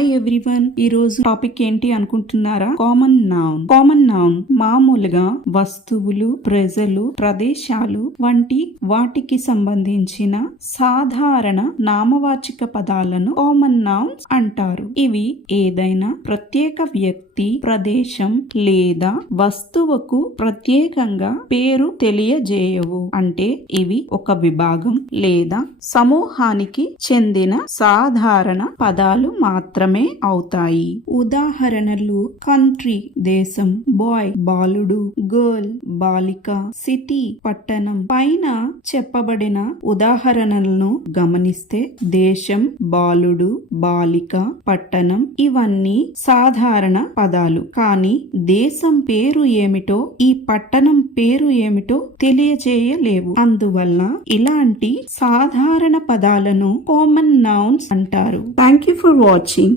Hi everyone ఈ రోజు topic ఏంటి అనుకుంటున్నారా? కామన్ నౌన్ కామన్ నౌన్ మామూలుగా వస్తువులు ప్రజలు ప్రదేశాలు వంటి వాటికి సంబంధించిన సాధారణ నామవాచక పదాలను కామన్ నౌన్స్ అంటారు. ఇవి ఏదైనా ప్రత్యేక వ్యక్తి ప్రదేశం లేదా వస్తువుకు ప్రత్యేకంగా పేరు తెలియజేయవు. అంటే ఇవి ఒక విభాగం లేదా సమూహానికి చెందిన సాధారణ పదాలు మాత్రమే. అవుతాయి. ఉదాహరణలు. కంట్రీ దేశం. బాయ్ బాలుడు. గర్ల్ బాలిక. సిటీ పట్టణం. పైన చెప్పబడిన ఉదాహరణలను గమనిస్తే దేశం బాలుడు బాలిక పట్టణం ఇవన్నీ సాధారణ పదాలు. కానీ దేశం పేరు ఏమిటో ఈ పట్టణం పేరు ఏమిటో తెలియజేయలేవు. అందువల్ల ఇలాంటి సాధారణ పదాలను కామన్ నౌన్స్ అంటారు. Thank you for watching